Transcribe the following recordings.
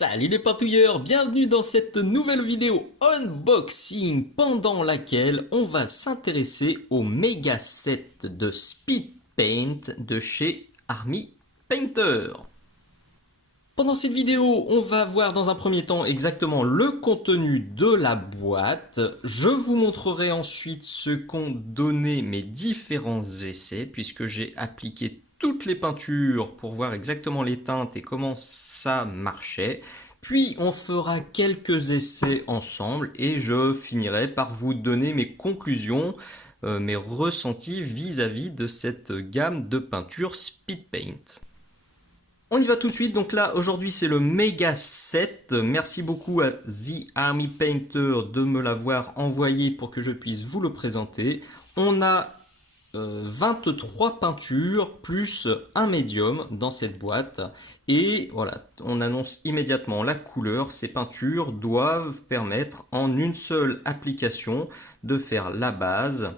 Salut les patouilleurs, bienvenue dans cette nouvelle vidéo unboxing pendant laquelle on va s'intéresser au méga set de Speed Paint de chez Army Painter. Pendant cette vidéo, on va voir dans un premier temps exactement le contenu de la boîte. Je vous montrerai ensuite ce qu'ont donné mes différents essais puisque j'ai appliqué toutes les peintures pour voir exactement les teintes et comment ça marchait. Puis on fera quelques essais ensemble et je finirai par vous donner mes conclusions, mes ressentis vis-à-vis de cette gamme de peinture Speed Paint. On y va tout de suite, donc là aujourd'hui c'est le méga set. Merci beaucoup à The Army Painter de me l'avoir envoyé pour que je puisse vous le présenter. On a 23 peintures plus un médium dans cette boîte. Et voilà, on annonce immédiatement la couleur. Ces peintures doivent permettre en une seule application de faire la base,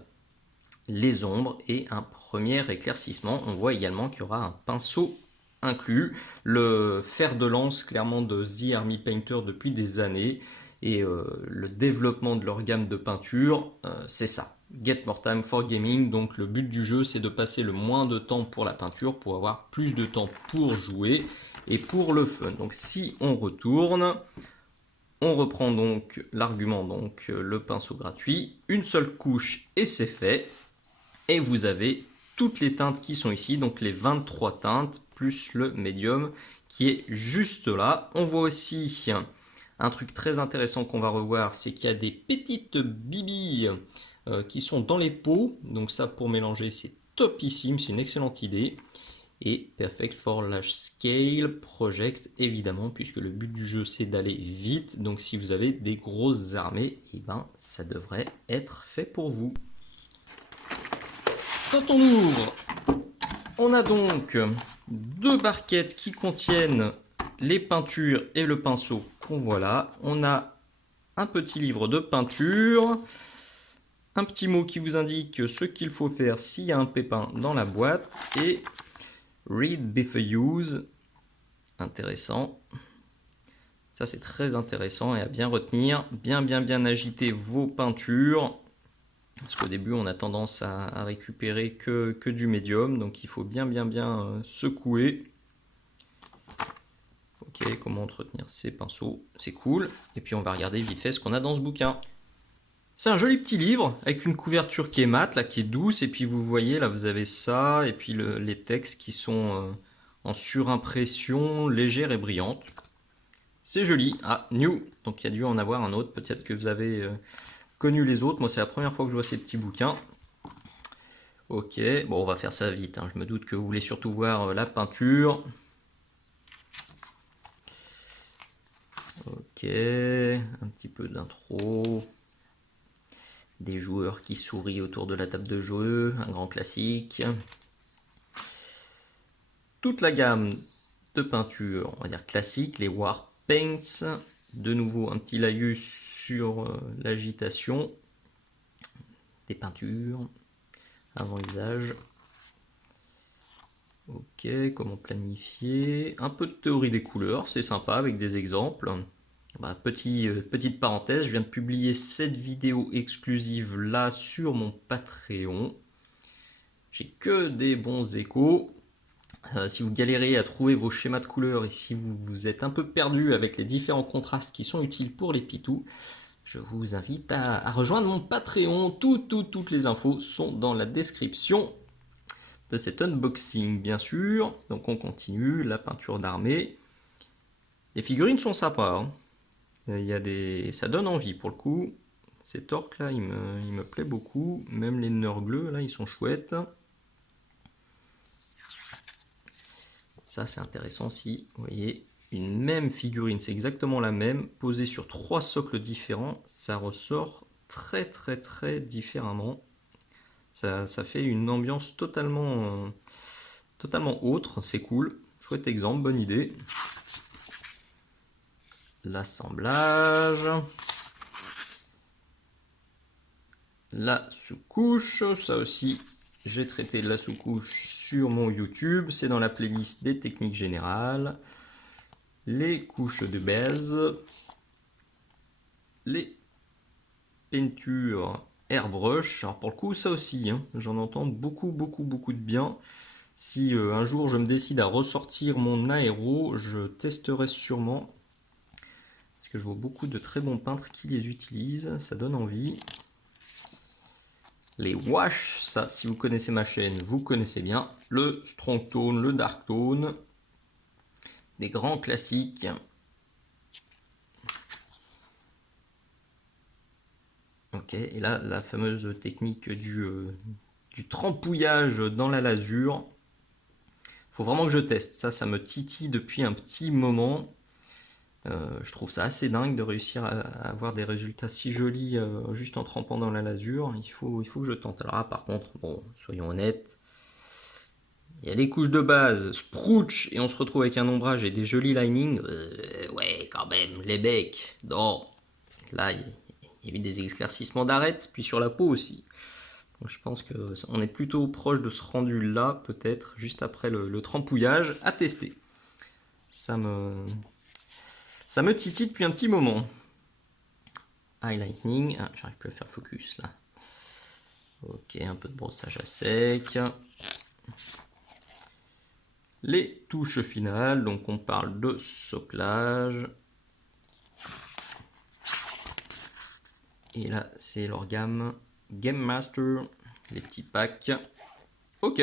les ombres et un premier éclaircissement. On voit également qu'il y aura un pinceau inclus, le fer de lance clairement de The Army Painter depuis des années, et le développement de leur gamme de peinture, c'est ça. Get more time for gaming, donc le but du jeu c'est de passer le moins de temps pour la peinture pour avoir plus de temps pour jouer et pour le fun. Donc si on retourne, on reprend donc l'argument, donc le pinceau gratuit, une seule couche et c'est fait. Et vous avez toutes les teintes qui sont ici, donc les 23 teintes, plus le médium qui est juste là. On voit aussi un truc très intéressant qu'on va revoir, c'est qu'il y a des petites bibilles qui sont dans les pots. Donc ça, pour mélanger, c'est topissime, c'est une excellente idée. Et perfect for large scale project, évidemment, puisque le but du jeu, c'est d'aller vite. Donc si vous avez des grosses armées, et ben, ça devrait être fait pour vous. Quand on ouvre, on a donc deux barquettes qui contiennent les peintures et le pinceau qu'on voit là. On a un petit livre de peinture, un petit mot qui vous indique ce qu'il faut faire s'il y a un pépin dans la boîte et Read before use. Intéressant. Ça c'est très intéressant et à bien retenir. Bien agiter vos peintures. Parce qu'au début, on a tendance à récupérer que du médium, donc il faut bien secouer. Ok, comment entretenir ces pinceaux, c'est cool. Et puis on va regarder vite fait ce qu'on a dans ce bouquin. C'est un joli petit livre avec une couverture qui est mate, là, qui est douce. Et puis vous voyez, là, vous avez ça, et puis les textes qui sont en surimpression légère et brillante. C'est joli. Ah, new. Donc il y a dû en avoir un autre. Peut-être que vous avez connu les autres. Moi, c'est la première fois que je vois ces petits bouquins. Ok, bon, on va faire ça vite. Hein. Je me doute que vous voulez surtout voir la peinture. Ok, un petit peu d'intro. Des joueurs qui sourient autour de la table de jeu, un grand classique. Toute la gamme de peintures, on va dire classique, les War Paints. De nouveau, un petit laïus sur l'agitation. Des peintures avant usage. Ok, comment planifier? Un peu de théorie des couleurs, c'est sympa avec des exemples. Bah, petite parenthèse, je viens de publier cette vidéo exclusive là sur mon Patreon. J'ai que des bons échos. Si vous galérez à trouver vos schémas de couleurs et si vous êtes un peu perdu avec les différents contrastes qui sont utiles pour les pitous, je vous invite à rejoindre mon Patreon. Toutes les infos sont dans la description de cet unboxing, bien sûr. Donc on continue, la peinture d'armée. Les figurines sont sympas. Hein. Il y a ça donne envie pour le coup. Cet orc là, il me plaît beaucoup. Même les Nurgle là, ils sont chouettes. Ça c'est intéressant aussi. Vous voyez, une même figurine, c'est exactement la même, posée sur 3 socles différents. Ça ressort très différemment. Ça fait une ambiance totalement autre, c'est cool. Chouette exemple, bonne idée. L'assemblage. La sous-couche, ça aussi, j'ai traité la sous-couche sur mon YouTube. C'est dans la playlist des techniques générales. les couches de base, les peintures airbrush. Alors pour le coup, ça aussi, hein, j'en entends beaucoup de bien. Si un jour je me décide à ressortir mon aéro, je testerai sûrement. Parce que je vois beaucoup de très bons peintres qui les utilisent, ça donne envie. Les wash, ça, si vous connaissez ma chaîne, vous connaissez bien. Le strong tone, le dark tone, des grands classiques. Ok, et là, la fameuse technique du trempouillage dans la lasure. Faut vraiment que je teste. Ça me titille depuis un petit moment. Je trouve ça assez dingue de réussir à avoir des résultats si jolis juste en trempant dans la lasure. Il faut que je tente. Alors là, par contre, bon, soyons honnêtes, il y a les couches de base, sprouch, et on se retrouve avec un ombrage et des jolis linings. Ouais, quand même, les becs. Non. Là, il y a eu des éclaircissements d'arête, puis sur la peau aussi. Donc je pense qu'on est plutôt proche de ce rendu là, peut-être, juste après le trempouillage, à tester. Ça me titille depuis un petit moment. Highlighting, ah, j'arrive plus à faire focus là. Ok, un peu de brossage à sec. Les touches finales, donc on parle de soclage. Et là, c'est leur gamme Game Master, les petits packs. Ok.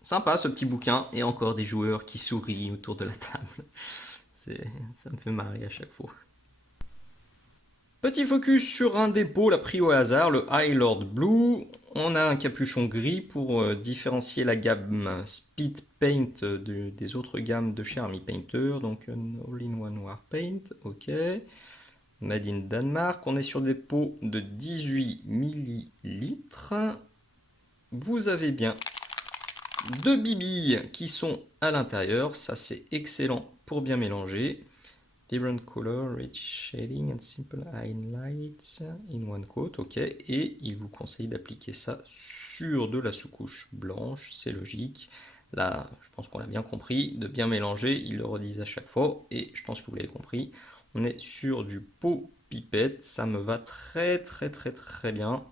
Sympa ce petit bouquin, et encore des joueurs qui sourient autour de la table. Ça me fait marrer à chaque fois. Petit focus sur un dépôt, la pris au hasard, le High Lord Blue. On a un capuchon gris pour différencier la gamme Speed Paint des autres gammes de chez Army Painter. Donc un All-in-One War Paint, ok. Made in Danemark. On est sur des pots de 18 ml. Vous avez bien deux bibilles qui sont à l'intérieur. Ça, c'est excellent pour bien mélanger. Different color, rich shading and simple highlights in one coat. Ok, et il vous conseille d'appliquer ça sur de la sous-couche blanche, c'est logique. Là, je pense qu'on l'a bien compris, de bien mélanger, ils le redisent à chaque fois, et je pense que vous l'avez compris. On est sur du pot pipette, ça me va très bien.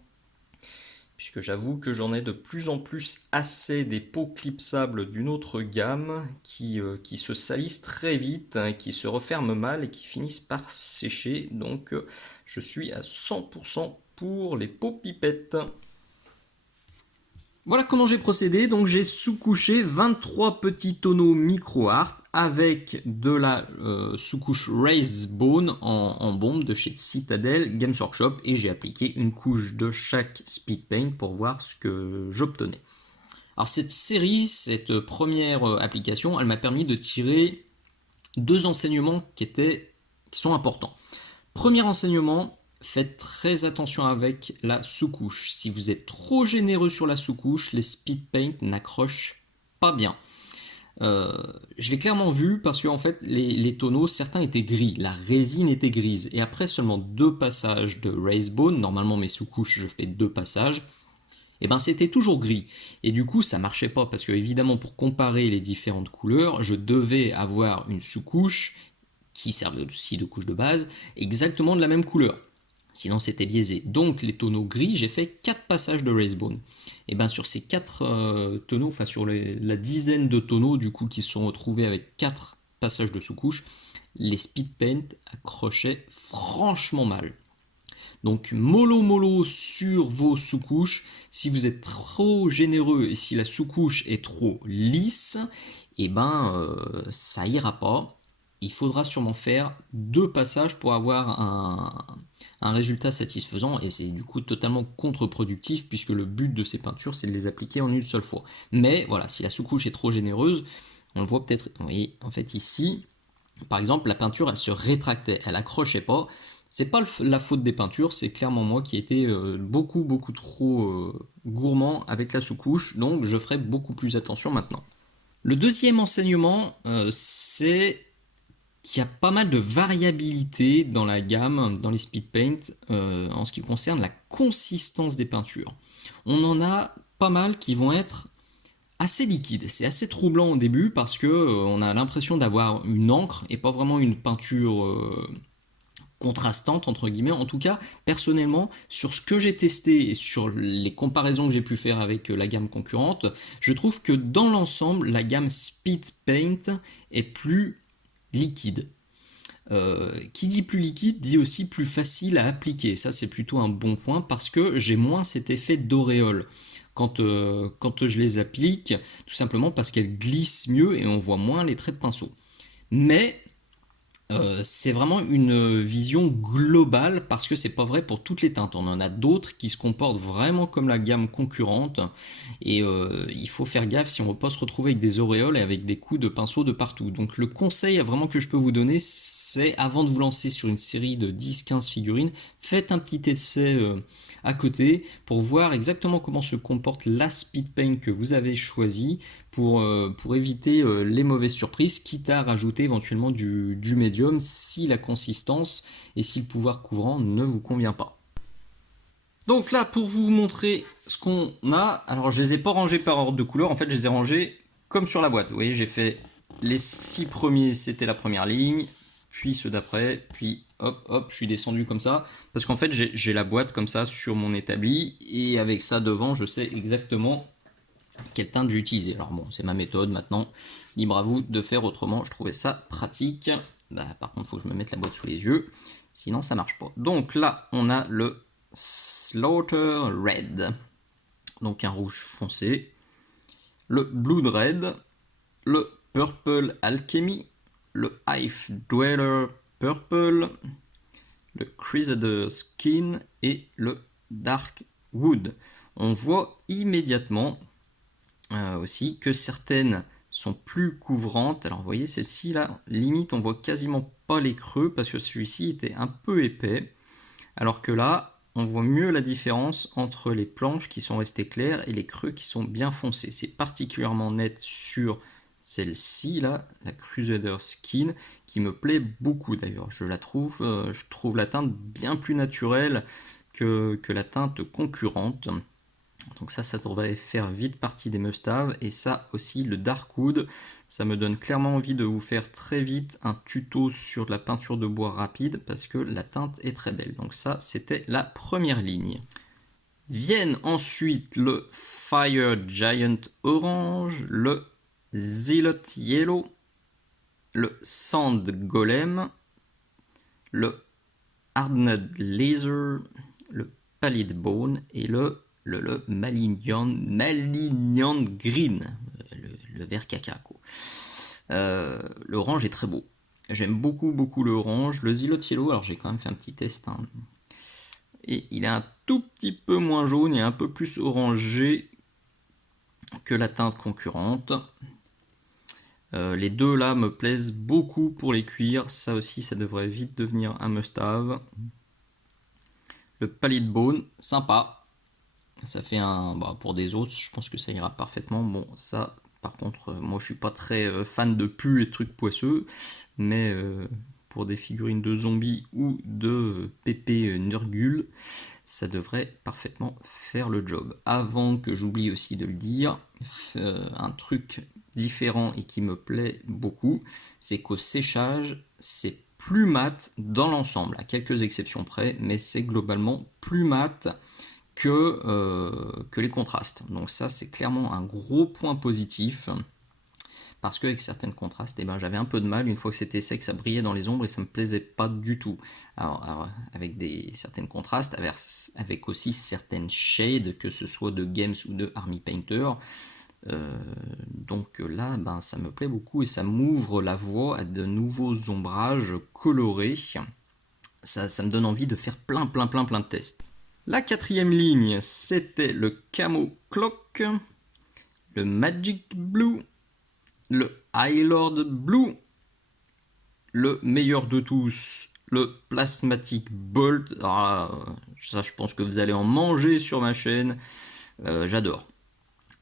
Puisque j'avoue que j'en ai de plus en plus assez des pots clipsables d'une autre gamme qui se salissent très vite, hein, qui se referment mal et qui finissent par sécher. Donc je suis à 100% pour les pots pipettes. Voilà comment j'ai procédé. Donc j'ai sous-couché 23 petits tonneaux micro art avec de la sous-couche Raise Bone en bombe de chez Citadel Games Workshop, et j'ai appliqué une couche de chaque speed paint pour voir ce que j'obtenais. Alors cette série, cette première application, elle m'a permis de tirer deux enseignements qui sont importants. Premier enseignement, faites très attention avec la sous-couche. Si vous êtes trop généreux sur la sous-couche, les speed paint n'accrochent pas bien. Je l'ai clairement vu parce que en fait les tonneaux, certains étaient gris, la résine était grise, et après seulement deux passages de Raise Bone, normalement mes sous-couches je fais deux passages, et ben c'était toujours gris, et du coup ça marchait pas parce que évidemment pour comparer les différentes couleurs, je devais avoir une sous-couche qui servait aussi de couche de base exactement de la même couleur. Sinon c'était biaisé. Donc les tonneaux gris, j'ai fait 4 passages de Raise Bone. Et bien sur ces 4 tonneaux, enfin sur la dizaine de tonneaux du coup qui se sont retrouvés avec 4 passages de sous-couche, les speed paint accrochaient franchement mal. Donc mollo sur vos sous-couches. Si vous êtes trop généreux et si la sous-couche est trop lisse, et ben ça ira pas. Il faudra sûrement faire 2 passages pour avoir un résultat satisfaisant, et c'est du coup totalement contre-productif puisque le but de ces peintures c'est de les appliquer en une seule fois. Mais voilà, si la sous-couche est trop généreuse, on le voit peut-être, vous voyez, en fait ici, par exemple, la peinture elle se rétractait, elle accrochait pas. C'est pas la faute des peintures, c'est clairement moi qui étais beaucoup trop gourmand avec la sous-couche, donc je ferai beaucoup plus attention maintenant. Le deuxième enseignement, c'est qu'il y a pas mal de variabilité dans la gamme, dans les speed paint, en ce qui concerne la consistance des peintures. On en a pas mal qui vont être assez liquide. C'est assez troublant au début parce que on a l'impression d'avoir une encre et pas vraiment une peinture contrastante entre guillemets. En tout cas, personnellement, sur ce que j'ai testé et sur les comparaisons que j'ai pu faire avec la gamme concurrente, je trouve que dans l'ensemble, la gamme Speed Paint est plus liquide. Qui dit plus liquide dit aussi plus facile à appliquer. Ça, c'est plutôt un bon point parce que j'ai moins cet effet d'auréole quand je les applique, tout simplement parce qu'elles glissent mieux et on voit moins les traits de pinceau. Mais c'est vraiment une vision globale parce que c'est pas vrai pour toutes les teintes. On en a d'autres qui se comportent vraiment comme la gamme concurrente et il faut faire gaffe si on ne veut pas se retrouver avec des auréoles et avec des coups de pinceau de partout. Donc le conseil vraiment que je peux vous donner, c'est avant de vous lancer sur une série de 10-15 figurines, faites un petit essai à côté pour voir exactement comment se comporte la speed paint que vous avez choisi pour éviter les mauvaises surprises, quitte à rajouter éventuellement du médium si la consistance et si le pouvoir couvrant ne vous convient pas. Donc là, pour vous montrer ce qu'on a, alors je les ai pas rangés par ordre de couleur, en fait je les ai rangés comme sur la boîte. Vous voyez, j'ai fait les 6 premiers, c'était la première ligne, puis ceux d'après, puis hop, hop, je suis descendu comme ça, parce qu'en fait j'ai la boîte comme ça sur mon établi, et avec ça devant, je sais exactement quelle teinte j'ai utilisé. Alors bon, c'est ma méthode maintenant, libre à vous de faire autrement, je trouvais ça pratique. Par contre, il faut que je me mette la boîte sous les yeux, sinon ça marche pas. Donc là, on a le Slaughter Red, donc un rouge foncé, le Blood Red, le Purple Alchemy, le Hive Dweller Purple, le Crusader Skin et le Dark Wood. On voit immédiatement aussi que certaines sont plus couvrantes. Alors vous voyez celle-ci là, limite on voit quasiment pas les creux parce que celui-ci était un peu épais. Alors que là, on voit mieux la différence entre les planches qui sont restées claires et les creux qui sont bien foncés. C'est particulièrement net sur celle-ci là, la Crusader Skin, qui me plaît beaucoup d'ailleurs. Je trouve la teinte bien plus naturelle que la teinte concurrente. Donc ça devrait faire vite partie des must-have. Et ça aussi, le Darkwood, ça me donne clairement envie de vous faire très vite un tuto sur de la peinture de bois rapide parce que la teinte est très belle. Donc ça, c'était la première ligne. Viennent ensuite le Fire Giant Orange, le Zealot Yellow, le Sand Golem, le Hardened Laser, le Pallid Bone et le Malignant Green, le vert caca quoi. L'orange est très beau. J'aime beaucoup l'orange. Le Zealot Yellow, alors j'ai quand même fait un petit test. Hein. Et il est un tout petit peu moins jaune et un peu plus orangé que la teinte concurrente. Les deux là me plaisent beaucoup pour les cuirs. Ça aussi, ça devrait vite devenir un must-have. Le Pallid Bone, sympa. Ça fait un... pour des os, je pense que ça ira parfaitement. Bon, ça, par contre, moi je suis pas très fan de pus et trucs poisseux, mais pour des figurines de zombies ou de pépé Nurgle, ça devrait parfaitement faire le job. Avant que j'oublie aussi de le dire, un truc différent et qui me plaît beaucoup, c'est qu'au séchage, c'est plus mat dans l'ensemble, à quelques exceptions près, mais c'est globalement plus mat que les contrastes. Donc ça, c'est clairement un gros point positif. Parce qu'avec certains contrastes, j'avais un peu de mal. Une fois que c'était sec, ça brillait dans les ombres et ça me plaisait pas du tout. Alors avec certains contrastes, avec aussi certaines shades, que ce soit de Games ou de Army Painter. Donc là, ça me plaît beaucoup et ça m'ouvre la voie à de nouveaux ombrages colorés. Ça me donne envie de faire plein de tests. La quatrième ligne, c'était le Camo Clock, le Magic Blue, le High Lord Blue, le meilleur de tous, le Plasmatic Bolt. Alors, ça, je pense que vous allez en manger sur ma chaîne. J'adore.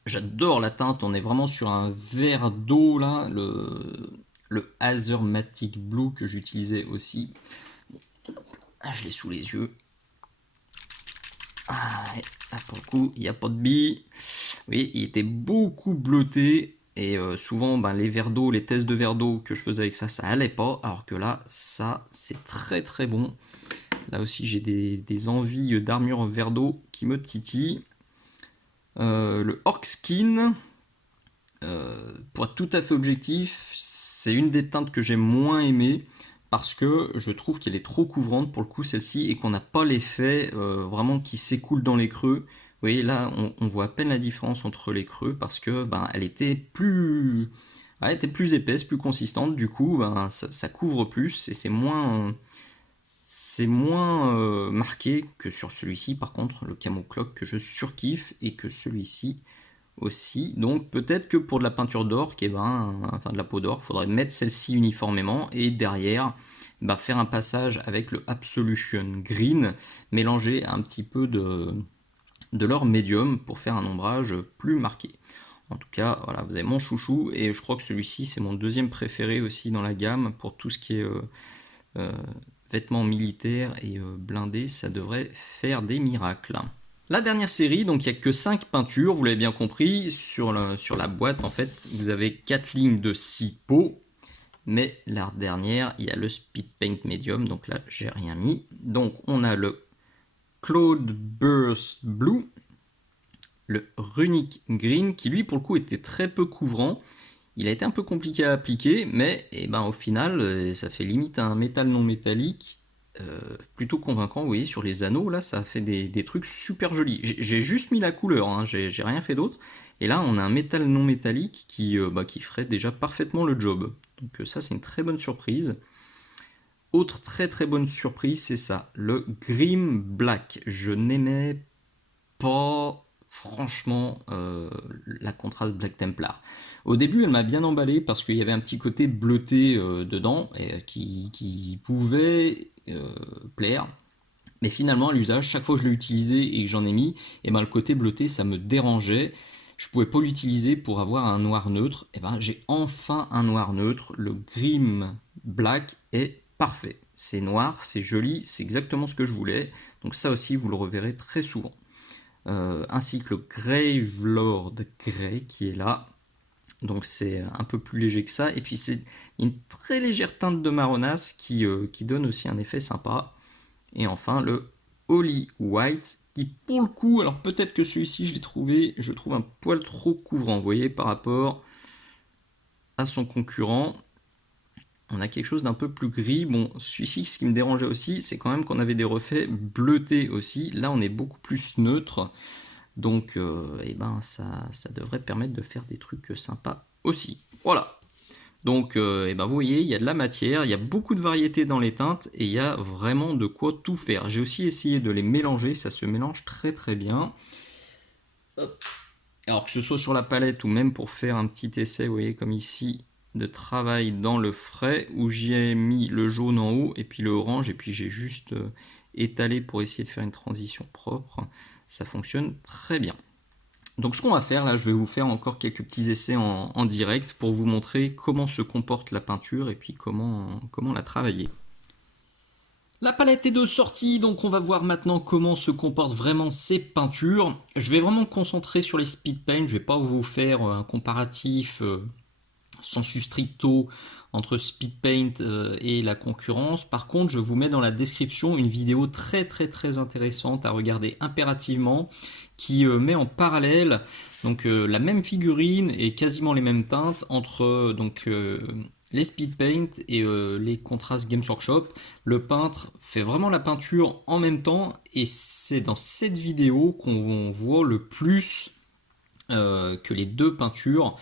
J'adore la teinte. On est vraiment sur un vert d'eau là. Le Azermatic Blue que j'utilisais aussi. Je l'ai sous les yeux. Là, pour le coup, il n'y a pas de billes. voyez, il était beaucoup bleuté. Et souvent, ben, les verres d'eau, les tests de verre d'eau que je faisais avec ça, ça allait pas. Alors que là, ça, c'est très très bon. Là aussi, j'ai des envies d'armure verre d'eau qui me titillent. Le Orc Skin, pour être tout à fait objectif, c'est une des teintes que j'ai moins aimées parce que je trouve qu'elle est trop couvrante pour le coup celle-ci et qu'on n'a pas l'effet vraiment qui s'écoule dans les creux. Vous voyez là, on voit à peine la différence entre les creux parce que ben, elle était plus épaisse, plus consistante. Du coup, ben, ça couvre plus et c'est moins marqué que sur celui-ci. Par contre, le Camo Clock que je surkiffe et que celui-ci aussi. Donc peut-être que pour de la peinture d'or, enfin de la peau d'or, il faudrait mettre celle-ci uniformément et derrière bah, faire un passage avec le Absolution Green, mélanger un petit peu de l'or médium pour faire un ombrage plus marqué. En tout cas, voilà, vous avez mon chouchou et je crois que celui-ci c'est mon deuxième préféré aussi dans la gamme pour tout ce qui est vêtements militaires et blindés, ça devrait faire des miracles. La dernière série, donc il n'y a que 5 peintures, vous l'avez bien compris, sur la boîte en fait, vous avez 4 lignes de 6 pots, mais la dernière, il y a le Speed Paint Medium, donc là j'ai rien mis. Donc on a le Cloud Burst Blue, le Runic Green, qui lui pour le coup était très peu couvrant. Il a été un peu compliqué à appliquer, mais au final, ça fait limite un métal non métallique plutôt convaincant. Vous voyez, sur les anneaux, là, ça a fait des trucs super jolis. J'ai juste mis la couleur, hein, j'ai rien fait d'autre. Et là, on a un métal non métallique qui ferait déjà parfaitement le job. Donc ça, c'est une très bonne surprise. Autre très très bonne surprise, c'est ça, le Grim Black. Je n'aimais pas franchement la contraste Black Templar. Au début, elle m'a bien emballé parce qu'il y avait un petit côté bleuté dedans qui pouvait plaire. Mais finalement, à l'usage, chaque fois que je l'ai utilisé et que j'en ai mis, le côté bleuté, ça me dérangeait. Je pouvais pas l'utiliser pour avoir un noir neutre. J'ai enfin un noir neutre. Le Grim Black est parfait. C'est noir, c'est joli, c'est exactement ce que je voulais. Donc ça aussi, vous le reverrez très souvent. Ainsi que le Gravelord Grey qui est là. Donc c'est un peu plus léger que ça. Et puis c'est une très légère teinte de marronasse qui donne aussi un effet sympa. Et enfin le Holy White qui pour le coup, alors peut-être que celui-ci je trouve un poil trop couvrant, vous voyez, par rapport à son concurrent. On a quelque chose d'un peu plus gris. Bon, celui-ci, ce qui me dérangeait aussi, c'est quand même qu'on avait des reflets bleutés aussi. Là, on est beaucoup plus neutre. Donc, ça devrait permettre de faire des trucs sympas aussi. Voilà. Donc, vous voyez, il y a de la matière, il y a beaucoup de variétés dans les teintes et il y a vraiment de quoi tout faire. J'ai aussi essayé de les mélanger, ça se mélange très très bien. Hop. Alors que ce soit sur la palette ou même pour faire un petit essai, vous voyez, comme ici, de travail dans le frais où j'ai mis le jaune en haut et puis le orange et puis j'ai juste étalé pour essayer de faire une transition propre. Ça fonctionne très bien. Donc ce qu'on va faire là, je vais vous faire encore quelques petits essais en direct pour vous montrer comment se comporte la peinture et puis comment la travailler. La palette est de sortie, donc on va voir maintenant comment se comportent vraiment ces peintures. Je vais vraiment me concentrer sur les speed paint, je vais pas vous faire un comparatif sensu stricto entre speed paint et la concurrence. Par contre, je vous mets dans la description une vidéo très très très intéressante à regarder impérativement qui met en parallèle donc la même figurine et quasiment les mêmes teintes entre les speed paint et les contrastes Games Workshop. Le peintre fait vraiment la peinture en même temps et c'est dans cette vidéo qu'on voit le plus que les deux peintures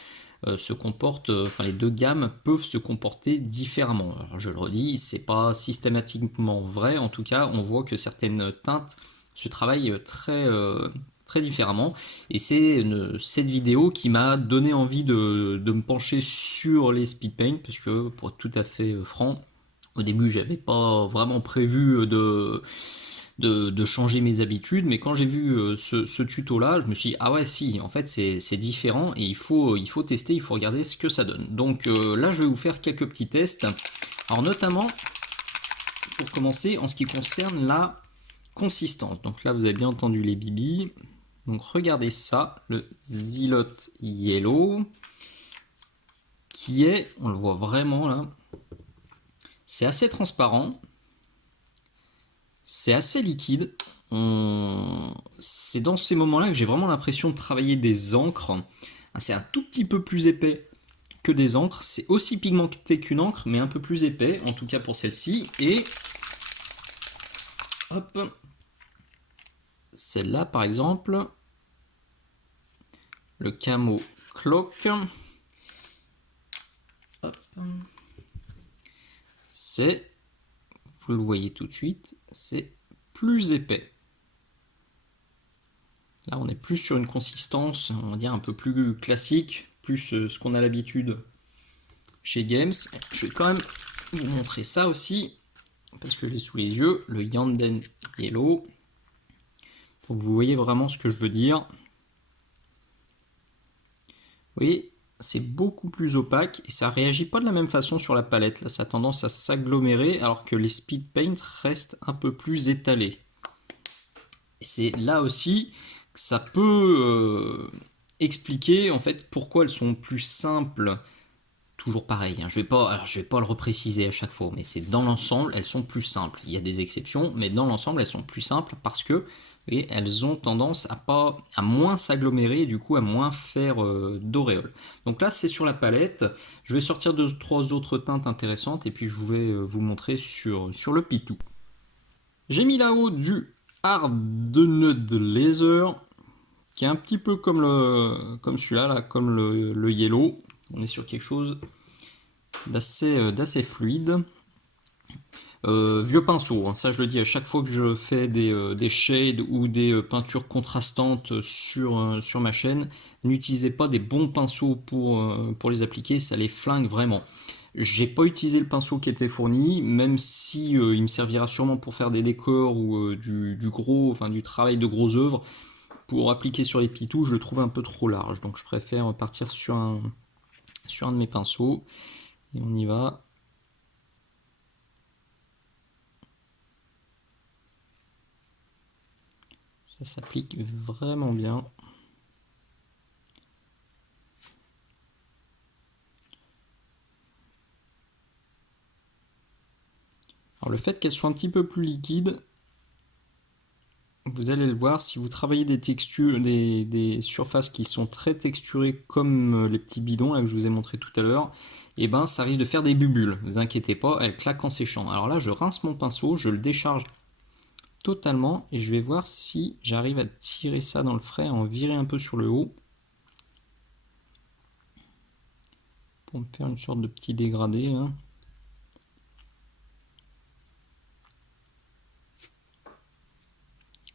se comportent, les deux gammes peuvent se comporter différemment. Alors, je le redis, c'est pas systématiquement vrai, en tout cas, on voit que certaines teintes se travaillent très différemment. Et c'est cette vidéo qui m'a donné envie de me pencher sur les speed paint, parce que pour être tout à fait franc, au début, j'avais pas vraiment prévu de changer mes habitudes, mais quand j'ai vu ce tuto là, je me suis dit ah ouais si, en fait c'est différent et il faut tester, il faut regarder ce que ça donne. Donc là je vais vous faire quelques petits tests, alors notamment pour commencer en ce qui concerne la consistance. Donc là vous avez bien entendu les bibis, Donc regardez ça, le Zilot Yellow, qui est, on le voit vraiment là, c'est assez transparent, c'est assez liquide. C'est dans ces moments-là que j'ai vraiment l'impression de travailler des encres. C'est un tout petit peu plus épais que des encres. C'est aussi pigmenté qu'une encre, mais un peu plus épais, en tout cas pour celle-ci. Et hop, celle-là par exemple, le Camo Clock. Hop. C'est, vous le voyez tout de suite, c'est plus épais. Là, on est plus sur une consistance, on va dire, un peu plus classique, plus ce qu'on a l'habitude chez Games. Je vais quand même vous montrer ça aussi, parce que je l'ai sous les yeux, le Yanden Yellow, pour que vous voyez vraiment ce que je veux dire. Vous voyez, c'est beaucoup plus opaque et ça réagit pas de la même façon sur la palette. Là, ça a tendance à s'agglomérer, alors que les Speed Paint restent un peu plus étalés. Et c'est là aussi que ça peut expliquer en fait pourquoi elles sont plus simples. Toujours pareil, hein. Je vais pas le repréciser à chaque fois, mais c'est dans l'ensemble, elles sont plus simples. Il y a des exceptions, mais dans l'ensemble, elles sont plus simples parce que et elles ont tendance à moins s'agglomérer et du coup à moins faire d'auréole. Donc là, c'est sur la palette. Je vais sortir 2-3 autres teintes intéressantes et puis je vais vous montrer sur le Pitou. J'ai mis là-haut du Hardened Laser, qui est un petit peu comme celui-là, là, comme le Yellow. On est sur quelque chose d'assez fluide. Vieux pinceau, hein, ça je le dis à chaque fois que je fais des shades ou des peintures contrastantes sur ma chaîne. N'utilisez pas des bons pinceaux pour les appliquer, ça les flingue vraiment. J'ai pas utilisé le pinceau qui était fourni, même si il me servira sûrement pour faire des décors ou du travail de gros œuvres. Pour appliquer sur les pitous, je le trouve un peu trop large, donc je préfère partir sur un de mes pinceaux. Et on y va. Ça s'applique vraiment bien. Alors le fait qu'elle soit un petit peu plus liquide, vous allez le voir, si vous travaillez des textures, des surfaces qui sont très texturées comme les petits bidons là, que je vous ai montré tout à l'heure, et ben ça risque de faire des bulles. Ne vous inquiétez pas, elle claque en séchant. Alors là, je rince mon pinceau, je le décharge totalement et je vais voir si j'arrive à tirer ça dans le frais, à en virer un peu sur le haut pour me faire une sorte de petit dégradé, hein.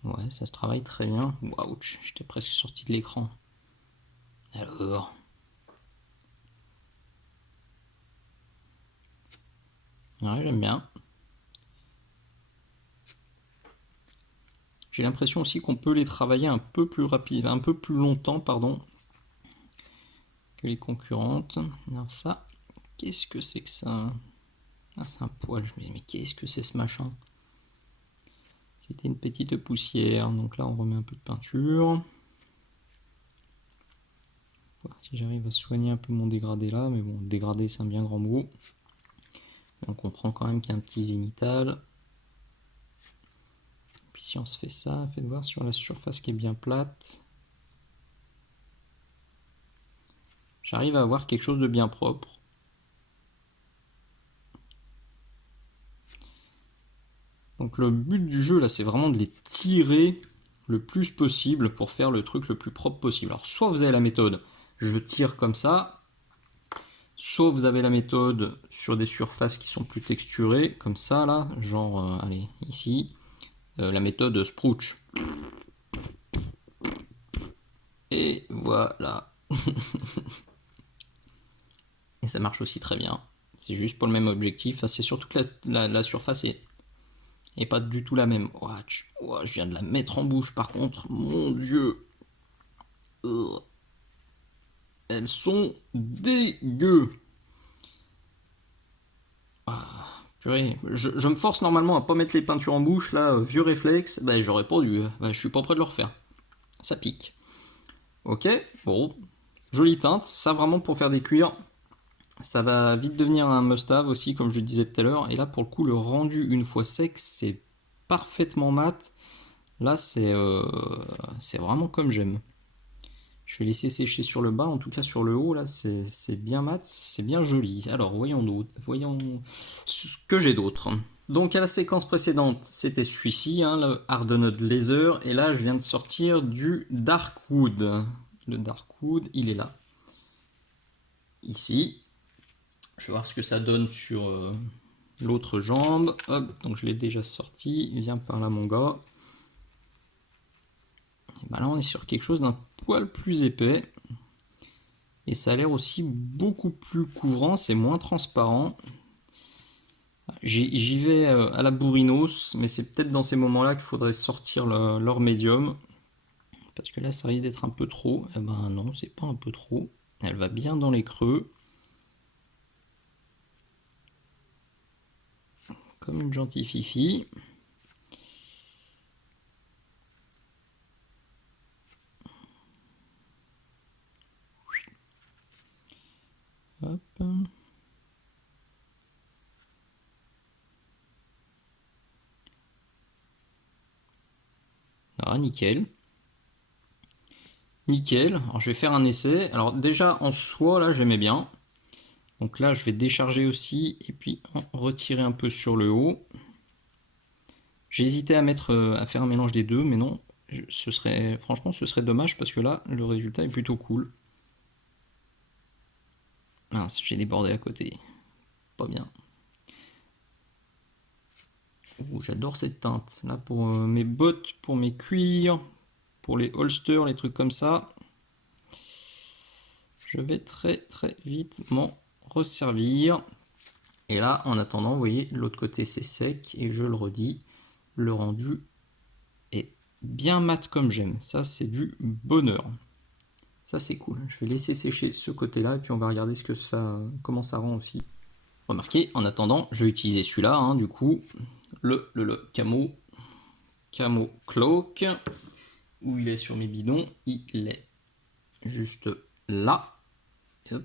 Ouais, ça se travaille très bien. Waouh, j'étais presque sorti de l'écran. Alors, ouais, j'aime bien. J'ai l'impression aussi qu'on peut les travailler un peu plus rapide, un peu plus longtemps, pardon, que les concurrentes. Alors ça, qu'est-ce que c'est que ça? Ah, c'est un poil. Je me dis, mais qu'est-ce que c'est ce machin? C'était une petite poussière. Donc là, on remet un peu de peinture. Voir si j'arrive à soigner un peu mon dégradé là. Mais bon, dégradé, c'est un bien grand mot. On comprend quand même qu'il y a un petit zénithal. Puis si on se fait ça, faites voir sur la surface qui est bien plate. J'arrive à avoir quelque chose de bien propre. Donc le but du jeu là, c'est vraiment de les tirer le plus possible pour faire le truc le plus propre possible. Alors soit vous avez la méthode, je tire comme ça, soit vous avez la méthode sur des surfaces qui sont plus texturées, comme ça là, genre, allez, ici, la méthode Sprouch. Et voilà. Et ça marche aussi très bien. C'est juste pour le même objectif. Enfin, c'est surtout que la surface est pas du tout la même. Oh, je viens de la mettre en bouche par contre. Mon Dieu. Elles sont dégueu. Purée. Je me force normalement à pas mettre les peintures en bouche. Là, vieux réflexe. Bah, j'aurais pas dû. Bah, je suis pas prêt de le refaire. Ça pique. Ok, bon, jolie teinte. Ça vraiment pour faire des cuirs, ça va vite devenir un must-have aussi, comme je le disais tout à l'heure. Et là, pour le coup, le rendu une fois sec, c'est parfaitement mat. Là, c'est vraiment comme j'aime. Je vais laisser sécher sur le bas, en tout cas sur le haut, là, c'est bien mat, c'est bien joli. Alors, voyons ce que j'ai d'autre. Donc, à la séquence précédente, c'était celui-ci, hein, le Hardened Laser, et là, je viens de sortir du Darkwood. Le Darkwood, il est là. Ici. Je vais voir ce que ça donne sur l'autre jambe. Hop, donc je l'ai déjà sorti. Viens par là, mon gars. Et ben là, on est sur quelque chose d'un poil plus épais. Et ça a l'air aussi beaucoup plus couvrant, c'est moins transparent. J'y vais à la bourrinos, mais c'est peut-être dans ces moments-là qu'il faudrait sortir leur médium. Parce que là, ça risque d'être un peu trop. Eh ben non, c'est pas un peu trop. Elle va bien dans les creux. Comme une gentille fifi. Hop. Ah, nickel. Nickel. Alors je vais faire un essai. Alors déjà en soi là j'aimais bien. Donc là je vais décharger aussi et puis en retirer un peu sur le haut. J'hésitais à faire un mélange des deux, mais non. Franchement ce serait dommage parce que là le résultat est plutôt cool. Mince, j'ai débordé à côté. Pas bien. Ouh, j'adore cette teinte. Là pour mes bottes, pour mes cuirs, pour les holsters, les trucs comme ça. Je vais très très vite m'en resservir. Et là, en attendant, vous voyez, de l'autre côté c'est sec, et je le redis, le rendu est bien mat comme j'aime. Ça, c'est du bonheur. Ça, c'est cool. Je vais laisser sécher ce côté-là, et puis on va regarder comment ça rend aussi. Remarquez, en attendant, je vais utiliser celui-là, hein, du coup, le Camo Cloak. Où il est sur mes bidons? Il est juste là. Hop.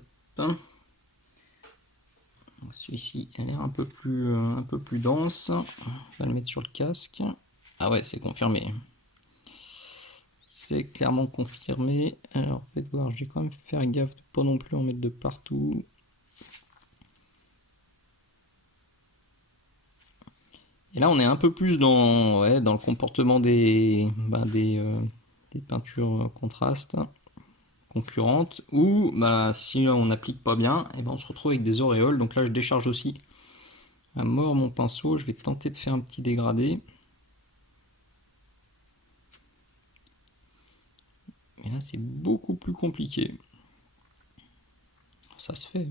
Celui-ci a l'air un peu plus dense. Je vais le mettre sur le casque. Ah ouais, c'est confirmé. C'est clairement confirmé. Alors faites voir, je vais quand même faire gaffe de pas non plus en mettre de partout. Et là, on est un peu plus dans le comportement des peintures contrastes concurrentes, où si on n'applique pas bien, et on se retrouve avec des auréoles. Donc là, je décharge aussi à mort mon pinceau. Je vais tenter de faire un petit dégradé. Mais là, c'est beaucoup plus compliqué. Ça se fait.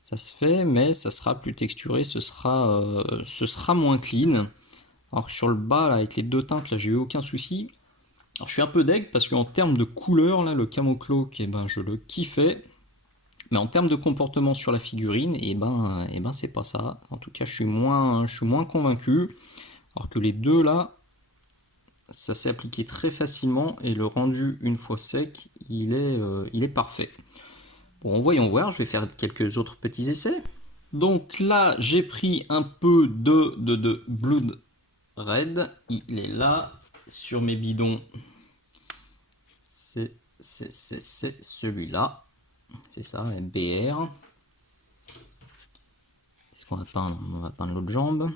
Ça se fait, mais ça sera plus texturé, ce sera moins clean. Alors que sur le bas, là, avec les deux teintes, là, j'ai eu aucun souci. Alors je suis un peu deg parce qu'en termes de couleur, là, le Camo Cloak, je le kiffais. Mais en termes de comportement sur la figurine, c'est pas ça. En tout cas, je suis moins convaincu. Alors que les deux là, ça s'est appliqué très facilement et le rendu une fois sec, il est parfait. Bon, voyons voir, je vais faire quelques autres petits essais. Donc là, j'ai pris un peu de Blood Red. Il est là, sur mes bidons. C'est celui-là. C'est ça, BR. Qu'est-ce qu'on va peindre? On va peindre l'autre jambe.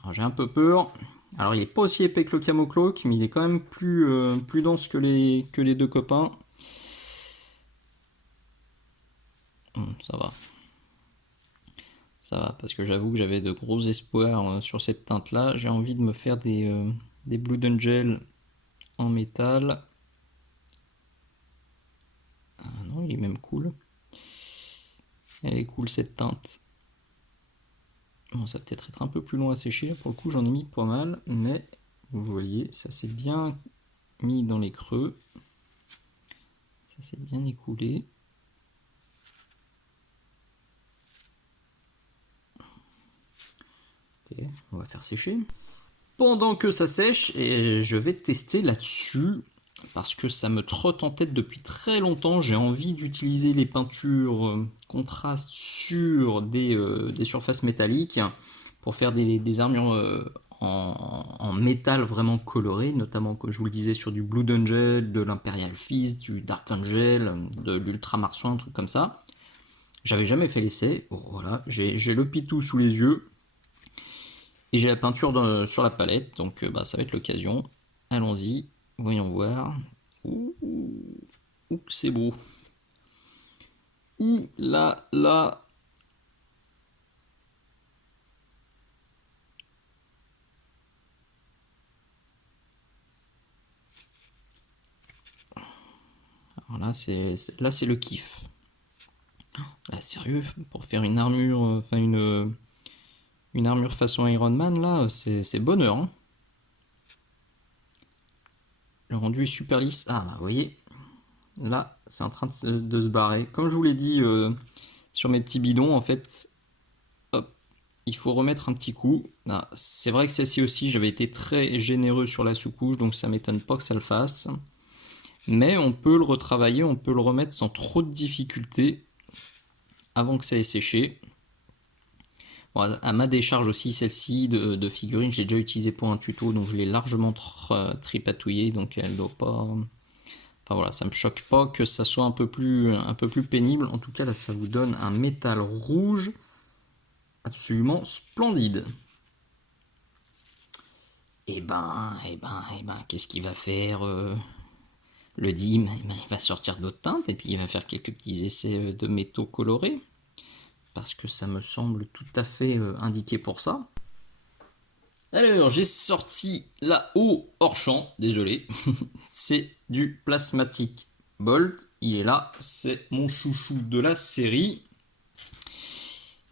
Alors j'ai un peu peur. Alors il n'est pas aussi épais que le Camo Cloak, mais il est quand même plus dense que les deux copains. Ça va. Ça va, parce que j'avoue que j'avais de gros espoirs sur cette teinte-là. J'ai envie de me faire des Blood Angel en métal. Ah non, il est même cool. Elle est cool cette teinte. Bon, ça va peut-être être un peu plus long à sécher. Pour le coup, j'en ai mis pas mal, mais vous voyez, ça s'est bien mis dans les creux. Ça s'est bien écoulé. Ok, on va faire sécher. pendant que ça sèche, et je vais tester là-dessus parce que ça me trotte en tête depuis très longtemps. J'ai envie d'utiliser les peintures contrastes sur des surfaces métalliques pour faire des armures en métal vraiment coloré, notamment comme je vous le disais sur du Blood Angel, de l'Imperial Fist, du Dark Angel, de l'Ultra Marsouin, un truc comme ça. J'avais jamais fait l'essai. Bon, voilà, j'ai le pitou sous les yeux et j'ai la peinture sur la palette, donc bah, ça va être l'occasion. Allons-y, voyons voir. Ouh, ouh, c'est beau. Ouh là là. Alors là, c'est le kiff. Là, sérieux, pour faire une armure, enfin une armure façon Iron Man, là, c'est bonheur. Hein. Le rendu est super lisse. Ah, bah, vous voyez, là, c'est en train de se barrer. Comme je vous l'ai dit sur mes petits bidons, en fait, hop, il faut remettre un petit coup. Ah, c'est vrai que celle-ci aussi, j'avais été très généreux sur la sous-couche, donc ça m'étonne pas que ça le fasse. Mais on peut le retravailler, on peut le remettre sans trop de difficultés avant que ça ait séché. Bon, à ma décharge aussi, celle-ci de figurine, j'ai déjà utilisé pour un tuto, donc je l'ai largement tripatouillée, donc elle doit pas... Enfin voilà, ça me choque pas que ça soit un peu plus pénible. En tout cas, là, ça vous donne un métal rouge absolument splendide. Qu'est-ce qu'il va faire le dim? Il va sortir d'autres teintes et puis il va faire quelques petits essais de métaux colorés. Parce que ça me semble tout à fait indiqué pour ça. Alors, j'ai sorti là-haut hors champ, désolé. C'est du Plasmatic Bolt. Il est là, c'est mon chouchou de la série.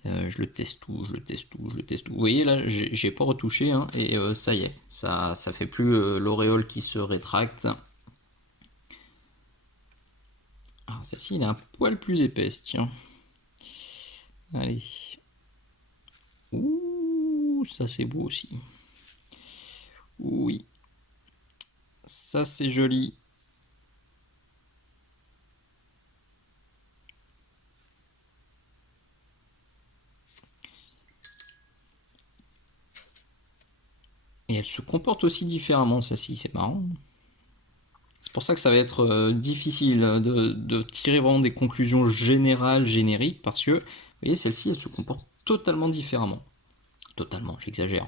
Je le teste tout, je le teste tout, je le teste tout. Vous voyez là, j'ai pas retouché hein, et ça y est, ça fait plus l'auréole qui se rétracte. Alors celle-ci, elle est un poil plus épaisse, tiens. Allez. Ouh, ça c'est beau aussi. Oui, ça c'est joli. Et elle se comporte aussi différemment, celle-ci, c'est marrant. C'est pour ça que ça va être difficile de tirer vraiment des conclusions générales, génériques, parce que, vous voyez, celle-ci, elle se comporte totalement différemment. Totalement, j'exagère.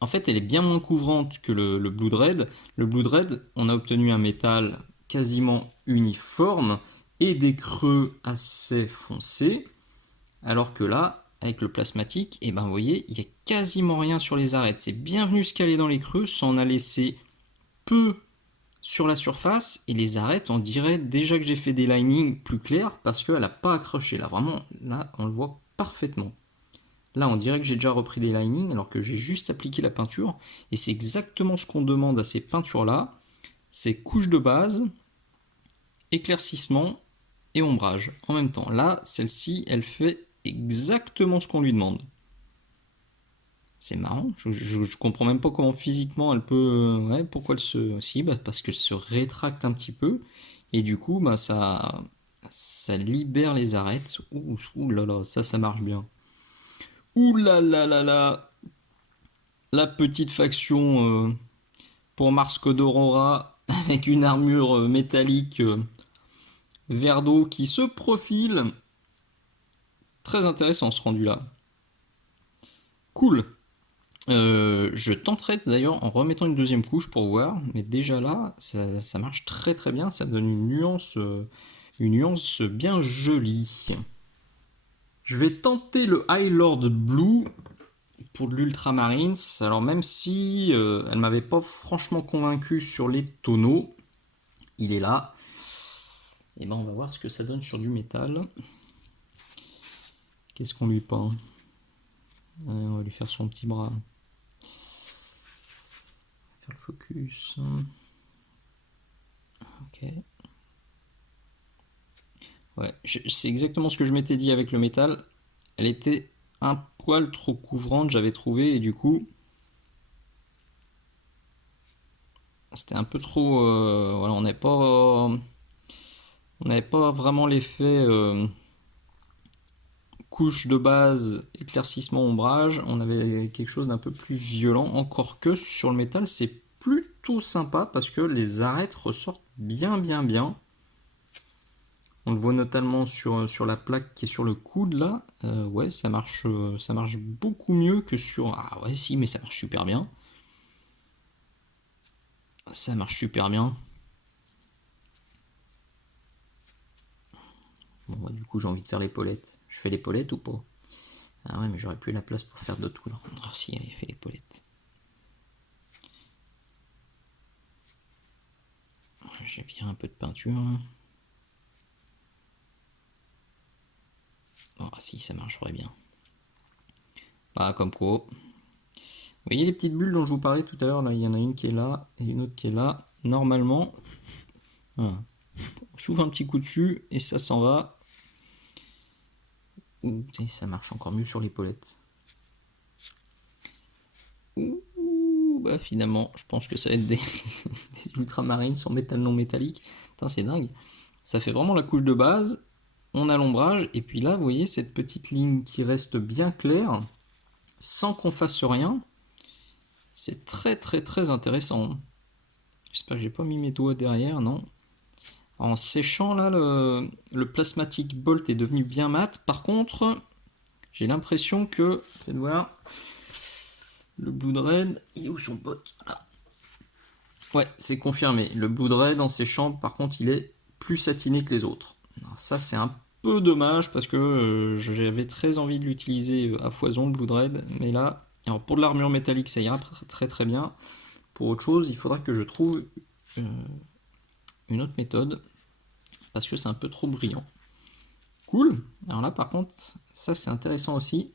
En fait, elle est bien moins couvrante que le Blood Red. Le Blood Red, on a obtenu un métal quasiment uniforme et des creux assez foncés, alors que là, avec le plasmatique, et ben vous voyez, il n'y a quasiment rien sur les arêtes. C'est bien venu se caler dans les creux, ça en a laissé peu sur la surface, et les arêtes, on dirait déjà que j'ai fait des linings plus clairs parce qu'elle n'a pas accroché. Là, vraiment, là, on le voit parfaitement. Là, on dirait que j'ai déjà repris des linings alors que j'ai juste appliqué la peinture. Et c'est exactement ce qu'on demande à ces peintures-là. C'est couche de base, éclaircissement et ombrage en même temps. Là, celle-ci, elle fait exactement ce qu'on lui demande. C'est marrant, je comprends même pas comment physiquement elle peut... Ouais, pourquoi elle se... Si, bah parce qu'elle se rétracte un petit peu. Et du coup, bah ça libère les arêtes. Ouh là là, ça marche bien. Ouh là là là là. La petite faction pour Mars Code Aurora avec une armure métallique vert d'eau qui se profile. Très intéressant ce rendu là. Cool. Je tenterai d'ailleurs en remettant une deuxième couche pour voir, mais déjà là, ça marche très très bien, ça donne une nuance bien jolie. Je vais tenter le High Lord Blue pour de l'Ultramarines. Alors même si elle m'avait pas franchement convaincu sur les tonneaux, il est là. Et ben on va voir ce que ça donne sur du métal. Qu'est-ce qu'on lui peint? On va lui faire son petit bras. Faire le focus. Ok. Ouais, c'est exactement ce que je m'étais dit avec le métal. Elle était un poil trop couvrante, j'avais trouvé, et du coup, C'était un peu trop... voilà, on n'avait pas vraiment l'effet couche de base, éclaircissement, ombrage. On avait quelque chose d'un peu plus violent. Encore que sur le métal, c'est plutôt sympa parce que les arêtes ressortent bien, bien, bien. On le voit notamment sur la plaque qui est sur le coude là. Ouais, ça marche beaucoup mieux que sur... Ah ouais, si, mais ça marche super bien. Ça marche super bien. Bon, bah, du coup, j'ai envie de faire l'épaulette. Je fais l'épaulette ou pas? Ah ouais, mais j'aurais plus la place pour faire d'autres couleurs. Alors si, allez, fais l'épaulette. J'ai viré un peu de peinture. Oh, si, ça marcherait bien. Ah, comme quoi. Vous voyez les petites bulles dont je vous parlais tout à l'heure, là, il y en a une qui est là et une autre qui est là. Normalement, voilà. On souffle un petit coup dessus et ça s'en va. Ouh, ça marche encore mieux sur l'épaulette. Ouh, bah finalement, je pense que ça va être des, des ultramarines sans métal non métallique. Putain, c'est dingue. Ça fait vraiment la couche de base. On a l'ombrage et puis là, vous voyez cette petite ligne qui reste bien claire sans qu'on fasse rien. C'est très très très intéressant. J'espère que j'ai pas mis mes doigts derrière, non. En séchant là, le plasmatic bolt est devenu bien mat. Par contre, j'ai l'impression que, faites voir, le Blood Red, il est où son pote? Voilà. Ouais, c'est confirmé. Le Blood Red en séchant, par contre, il est plus satiné que les autres. Alors ça, c'est un peu dommage parce que j'avais très envie de l'utiliser à foison, le Blood Red. Mais là, alors pour de l'armure métallique, ça ira très très bien. Pour autre chose, il faudra que je trouve une autre méthode parce que c'est un peu trop brillant. Cool. Alors là, par contre, ça c'est intéressant aussi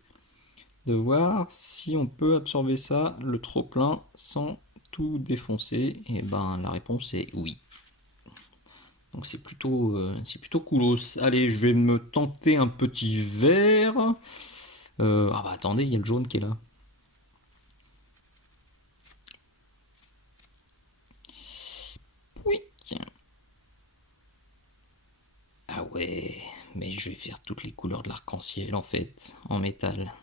de voir si on peut absorber ça, le trop plein, sans tout défoncer. Et ben la réponse est oui. Donc c'est plutôt coolos. Allez, je vais me tenter un petit vert. Ah bah attendez, il y a le jaune qui est là. Oui. Ah ouais, mais je vais faire toutes les couleurs de l'arc-en-ciel en fait, en métal.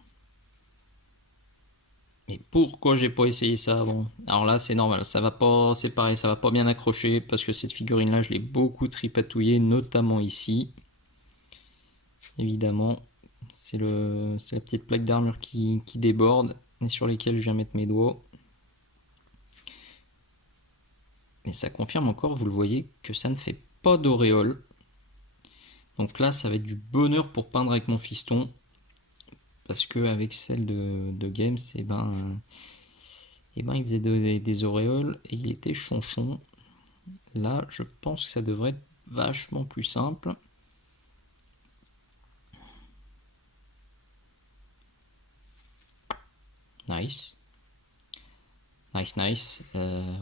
Mais pourquoi j'ai pas essayé ça avant? Alors là, c'est normal, ça va pas, c'est pareil, ça va pas bien accrocher parce que cette figurine-là, je l'ai beaucoup tripatouillée, notamment ici. Évidemment, c'est la petite plaque d'armure qui déborde et sur lesquelles je viens mettre mes doigts. Mais ça confirme encore, vous le voyez, que ça ne fait pas d'auréole. Donc là, ça va être du bonheur pour peindre avec mon fiston. Parce que avec celle de Games, il faisait des auréoles et il était chonchon. Là, je pense que ça devrait être vachement plus simple. Nice. Nice, nice.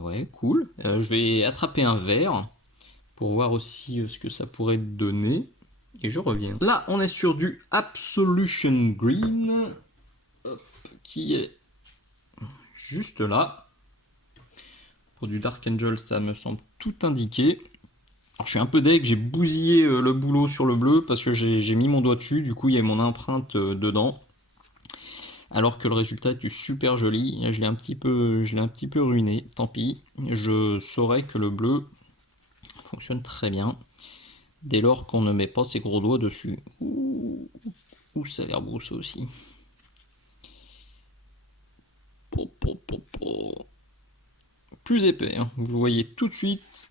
Ouais, cool. Je vais attraper un verre pour voir aussi ce que ça pourrait donner. Et je reviens. Là, on est sur du Absolution Green. Hop, qui est juste là. Pour du Dark Angel, ça me semble tout indiqué. Alors, je suis un peu deg, j'ai bousillé le boulot sur le bleu parce que j'ai mis mon doigt dessus, du coup il y a mon empreinte dedans. Alors que le résultat est super joli, je l'ai un petit peu ruiné, tant pis. Je saurais que le bleu fonctionne très bien dès lors qu'on ne met pas ses gros doigts dessus. Ouh, ça a l'air beau ça aussi. Plus épais, hein. Vous le voyez tout de suite.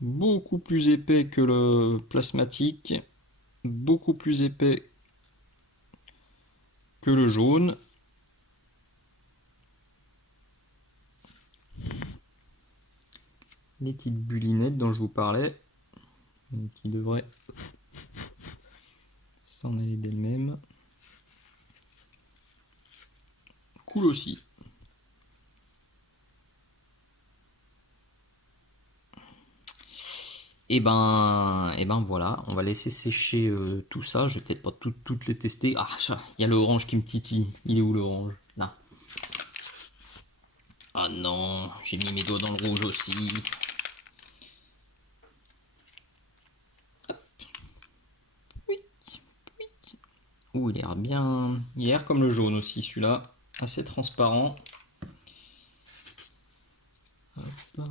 Beaucoup plus épais que le plasmatique, beaucoup plus épais que le jaune. Les petites bullinettes dont je vous parlais, qui devraient s'en aller d'elles-mêmes. Cool aussi. Et ben voilà, on va laisser sécher tout ça. Je vais peut-être pas toutes les tester. Ah, il y a l'orange qui me titille. Il est où l'orange? Là. Ah non, j'ai mis mes doigts dans le rouge aussi. Oui, oui. Ouh, il a l'air bien... Il a l'air comme le jaune aussi, celui-là. Assez transparent. Hop.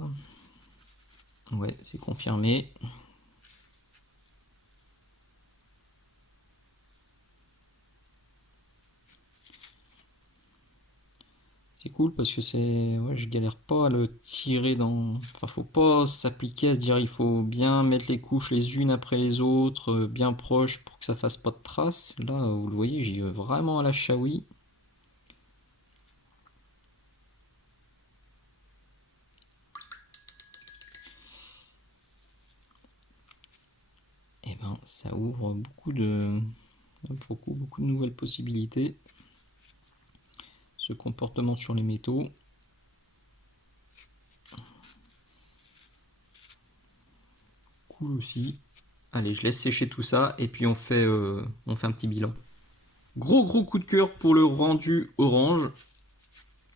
Ouais, c'est confirmé. C'est cool parce que c'est... Ouais, je galère pas à le tirer dans... Enfin, faut pas s'appliquer à se dire il faut bien mettre les couches les unes après les autres, bien proches pour que ça fasse pas de traces. Là, vous le voyez, j'y vais vraiment à la Shawi. Et ben, ça ouvre beaucoup de nouvelles possibilités. Ce comportement sur les métaux. Cool aussi. Allez, je laisse sécher tout ça et puis on fait un petit bilan. Gros coup de cœur pour le rendu orange.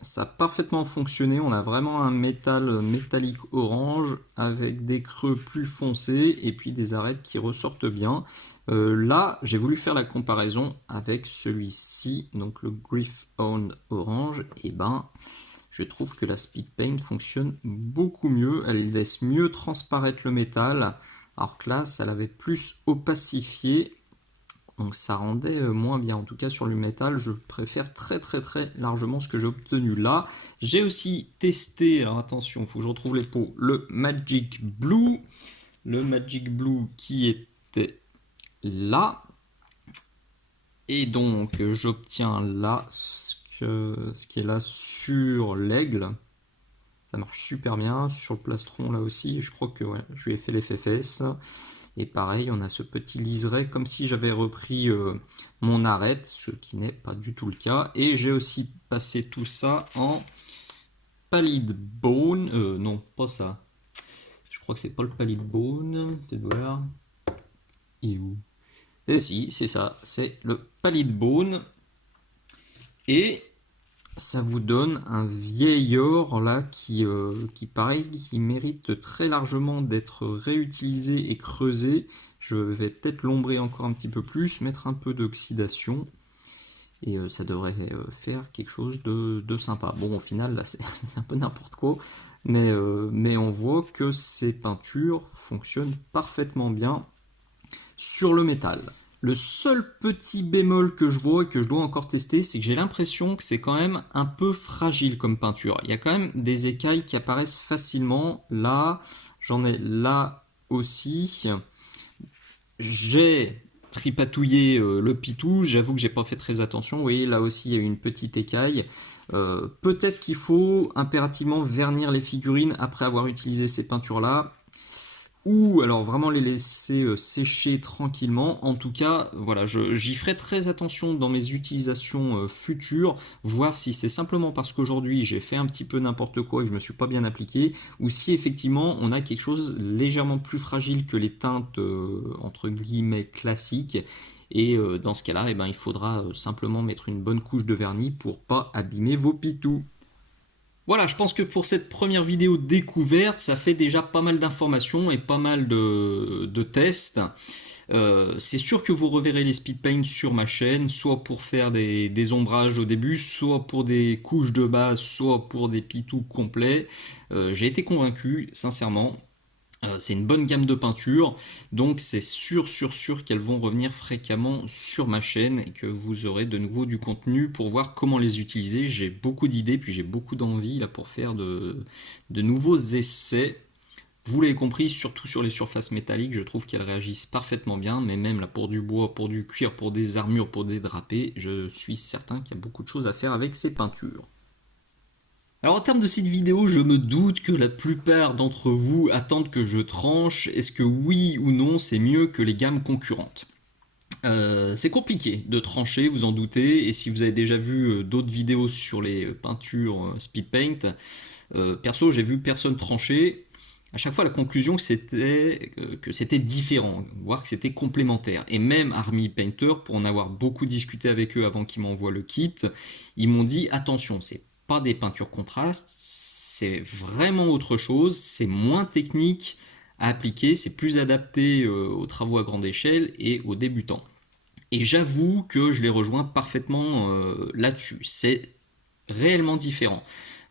Ça a parfaitement fonctionné, on a vraiment un métal métallique orange avec des creux plus foncés et puis des arêtes qui ressortent bien. Là, j'ai voulu faire la comparaison avec celui-ci, donc le Gryphon orange. Et ben, je trouve que la Speed Paint fonctionne beaucoup mieux, elle laisse mieux transparaître le métal, alors que là, ça l'avait plus opacifié. Donc ça rendait moins bien. En tout cas sur le métal, je préfère très largement ce que j'ai obtenu là. J'ai aussi testé, alors attention, il faut que je retrouve les pots, le Magic Blue. Le Magic Blue qui était là. Et donc j'obtiens là ce qui est là sur l'aigle. Ça marche super bien. Sur le plastron là aussi, je crois que ouais, je lui ai fait l'effet fesses. Et pareil, on a ce petit liseré comme si j'avais repris mon arête, ce qui n'est pas du tout le cas. Et j'ai aussi passé tout ça en Pallid Bone. Non, pas ça. Je crois que c'est pas le Pallid Bone. Peut-être voir. Et où? Et si, c'est ça. C'est le Pallid Bone. Et ça vous donne un vieil or là qui pareil, qui mérite très largement d'être réutilisé et creusé. Je vais peut-être l'ombrer encore un petit peu plus, mettre un peu d'oxydation et ça devrait faire quelque chose de sympa. Bon, au final, là, c'est un peu n'importe quoi, mais on voit que ces peintures fonctionnent parfaitement bien sur le métal. Le seul petit bémol que je vois et que je dois encore tester, c'est que j'ai l'impression que c'est quand même un peu fragile comme peinture. Il y a quand même des écailles qui apparaissent facilement. Là, j'en ai là aussi. J'ai tripatouillé le pitou, j'avoue que j'ai pas fait très attention. Vous voyez, là aussi, il y a une petite écaille. Peut-être qu'il faut impérativement vernir les figurines après avoir utilisé ces peintures-là. Ou alors vraiment les laisser sécher tranquillement. En tout cas, voilà, j'y ferai très attention dans mes utilisations futures, voir si c'est simplement parce qu'aujourd'hui j'ai fait un petit peu n'importe quoi et que je me suis pas bien appliqué, ou si effectivement on a quelque chose légèrement plus fragile que les teintes entre guillemets classiques. Et dans ce cas-là, eh ben, il faudra simplement mettre une bonne couche de vernis pour pas abîmer vos pitous. Voilà, je pense que pour cette première vidéo découverte, ça fait déjà pas mal d'informations et pas mal de tests. C'est sûr que vous reverrez les speed paint sur ma chaîne, soit pour faire des ombrages au début, soit pour des couches de base, soit pour des pitous complets. J'ai été convaincu, sincèrement. C'est une bonne gamme de peinture, donc c'est sûr qu'elles vont revenir fréquemment sur ma chaîne et que vous aurez de nouveau du contenu pour voir comment les utiliser. J'ai beaucoup d'idées, puis j'ai beaucoup d'envie là pour faire de nouveaux essais. Vous l'avez compris, surtout sur les surfaces métalliques, je trouve qu'elles réagissent parfaitement bien, mais même là pour du bois, pour du cuir, pour des armures, pour des drapés, je suis certain qu'il y a beaucoup de choses à faire avec ces peintures. Alors en termes de cette vidéo, je me doute que la plupart d'entre vous attendent que je tranche. Est-ce que oui ou non c'est mieux que les gammes concurrentes? C'est compliqué de trancher, vous en doutez, et si vous avez déjà vu d'autres vidéos sur les peintures speed paint, perso j'ai vu personne trancher. À chaque fois la conclusion que c'était différent, voire que c'était complémentaire. Et même Army Painter, pour en avoir beaucoup discuté avec eux avant qu'ils m'envoient le kit, ils m'ont dit attention, c'est pas des peintures contrastes, c'est vraiment autre chose, c'est moins technique à appliquer, c'est plus adapté aux travaux à grande échelle et aux débutants. Et j'avoue que je les rejoins parfaitement là-dessus. C'est réellement différent.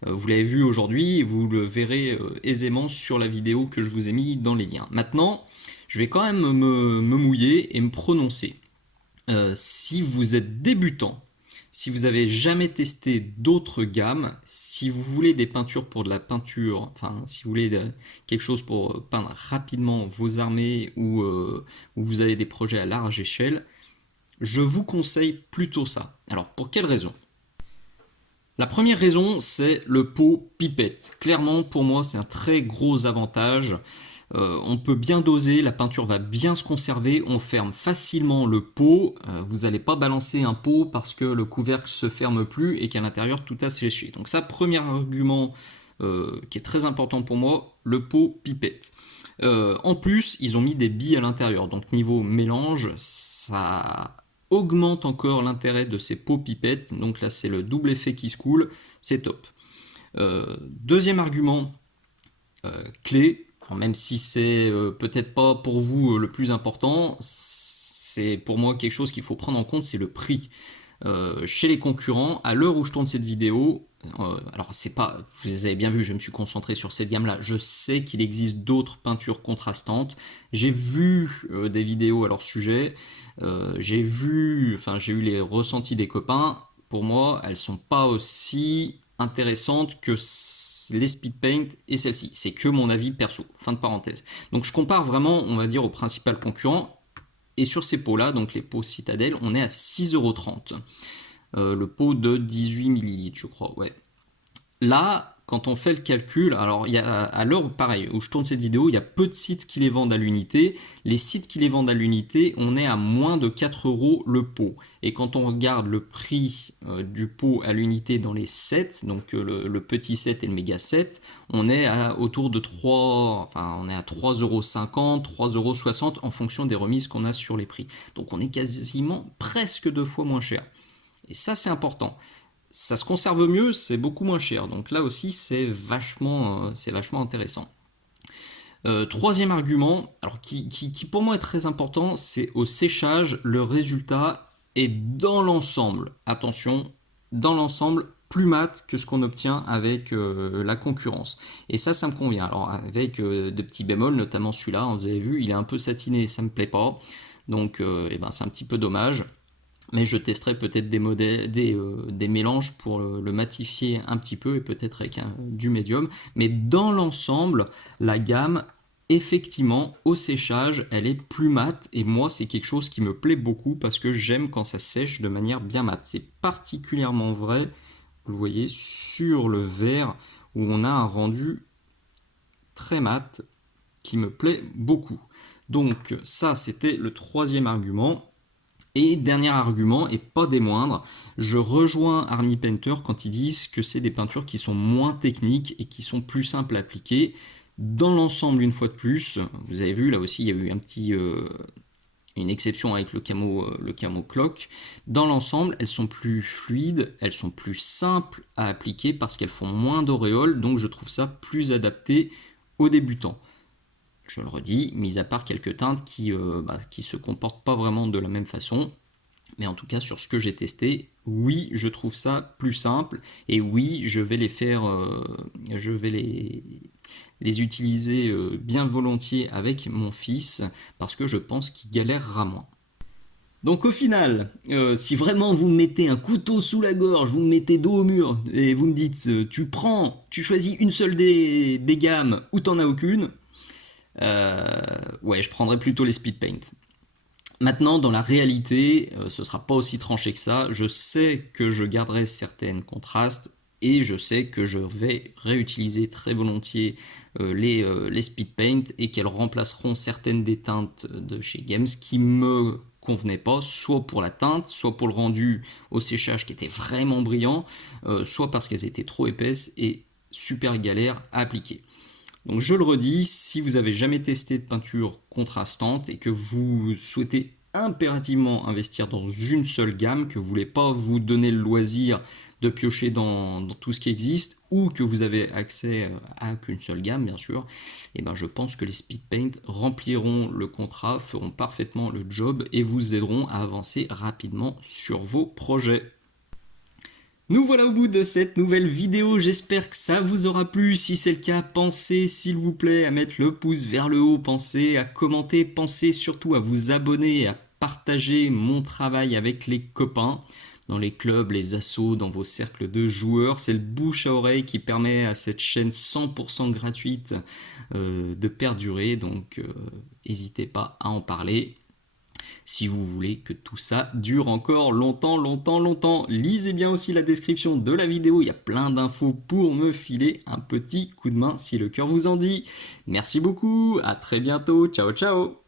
Vous l'avez vu aujourd'hui, vous le verrez aisément sur la vidéo que je vous ai mis dans les liens. Maintenant, je vais quand même me mouiller et me prononcer. Si vous êtes débutant, si vous avez jamais testé d'autres gammes, si vous voulez des peintures pour de la peinture, enfin si vous voulez quelque chose pour peindre rapidement vos armées ou vous avez des projets à large échelle, je vous conseille plutôt ça. Alors pour quelle raison? La première raison, c'est le pot pipette. Clairement, pour moi, c'est un très gros avantage. On peut bien doser, la peinture va bien se conserver, on ferme facilement le pot. Vous n'allez pas balancer un pot parce que le couvercle se ferme plus et qu'à l'intérieur tout a séché. Donc ça, premier argument qui est très important pour moi, le pot pipette. En plus, ils ont mis des billes à l'intérieur, donc niveau mélange, ça augmente encore l'intérêt de ces pots pipettes. Donc là, c'est le double effet qui se coule, c'est top. Deuxième argument clé, alors même si c'est peut-être pas pour vous le plus important, c'est pour moi quelque chose qu'il faut prendre en compte, c'est le prix. Chez les concurrents, à l'heure où je tourne cette vidéo, alors c'est pas, vous avez bien vu, je me suis concentré sur cette gamme là, je sais qu'il existe d'autres peintures contrastantes, j'ai vu des vidéos à leur sujet, j'ai eu les ressentis des copains, pour moi elles sont pas aussi intéressantes que les speed paint et celle-ci, c'est que mon avis perso, fin de parenthèse. Donc je compare vraiment, on va dire, au principal concurrent. Et sur ces pots là, donc les pots Citadel, on est à 6,30 €. Le pot de 18 ml, je crois, ouais. Là, quand on fait le calcul, alors il y a, à l'heure pareil où je tourne cette vidéo, il y a peu de sites qui les vendent à l'unité. Les sites qui les vendent à l'unité, on est à moins de 4 € le pot. Et quand on regarde le prix du pot à l'unité dans les sets, donc le petit set et le méga set, on est autour de 3,50 €, 3,60 € en fonction des remises qu'on a sur les prix. Donc on est quasiment presque 2 fois moins cher. Et ça, c'est important. Ça se conserve mieux, c'est beaucoup moins cher. Donc là aussi, c'est vachement intéressant. Troisième argument, alors qui pour moi est très important, c'est au séchage, le résultat est dans l'ensemble, attention, dans l'ensemble, plus mat que ce qu'on obtient avec la concurrence. Et ça me convient. Alors avec de petits bémols, notamment celui-là, vous avez vu, il est un peu satiné, ça me plaît pas. Donc c'est un petit peu dommage. Mais je testerai peut-être des mélanges pour le matifier un petit peu et peut-être avec du médium. Mais dans l'ensemble, la gamme, effectivement, au séchage, elle est plus mate. Et moi, c'est quelque chose qui me plaît beaucoup parce que j'aime quand ça sèche de manière bien mate. C'est particulièrement vrai, vous le voyez, sur le verre où on a un rendu très mat qui me plaît beaucoup. Donc ça, c'était le troisième argument. Et dernier argument, et pas des moindres, je rejoins Army Painter quand ils disent que c'est des peintures qui sont moins techniques et qui sont plus simples à appliquer. Dans l'ensemble, une fois de plus, vous avez vu, là aussi, il y a eu une exception avec le camo clock. Dans l'ensemble, elles sont plus fluides, elles sont plus simples à appliquer parce qu'elles font moins d'auréoles, donc je trouve ça plus adapté aux débutants. Je le redis, mis à part quelques teintes qui se comportent pas vraiment de la même façon. Mais en tout cas, sur ce que j'ai testé, oui, je trouve ça plus simple. Et oui, je vais les utiliser bien volontiers avec mon fils parce que je pense qu'il galérera moins. Donc au final, si vraiment vous me mettez un couteau sous la gorge, vous me mettez dos au mur et vous me dites tu choisis une seule des gammes ou t'en as aucune, ouais, je prendrais plutôt les speed paint. Maintenant, dans la réalité, ce sera pas aussi tranché que ça. Je sais que je garderai certains contrastes et je sais que je vais réutiliser très volontiers les speed paint et qu'elles remplaceront certaines des teintes de chez Games qui me convenaient pas, soit pour la teinte, soit pour le rendu au séchage qui était vraiment brillant, soit parce qu'elles étaient trop épaisses et super galères à appliquer. Donc je le redis, si vous n'avez jamais testé de peinture contrastante et que vous souhaitez impérativement investir dans une seule gamme, que vous voulez pas vous donner le loisir de piocher dans tout ce qui existe, ou que vous avez accès à qu'une seule gamme bien sûr, et ben je pense que les speed paint rempliront le contrat, feront parfaitement le job et vous aideront à avancer rapidement sur vos projets. Nous voilà au bout de cette nouvelle vidéo, j'espère que ça vous aura plu. Si c'est le cas, pensez s'il vous plaît à mettre le pouce vers le haut, pensez à commenter, pensez surtout à vous abonner et à partager mon travail avec les copains, dans les clubs, les assos, dans vos cercles de joueurs. C'est le bouche à oreille qui permet à cette chaîne 100% gratuite de perdurer, donc n'hésitez pas à en parler. Si vous voulez que tout ça dure encore longtemps, longtemps, longtemps, lisez bien aussi la description de la vidéo, il y a plein d'infos pour me filer un petit coup de main si le cœur vous en dit. Merci beaucoup, à très bientôt, ciao ciao.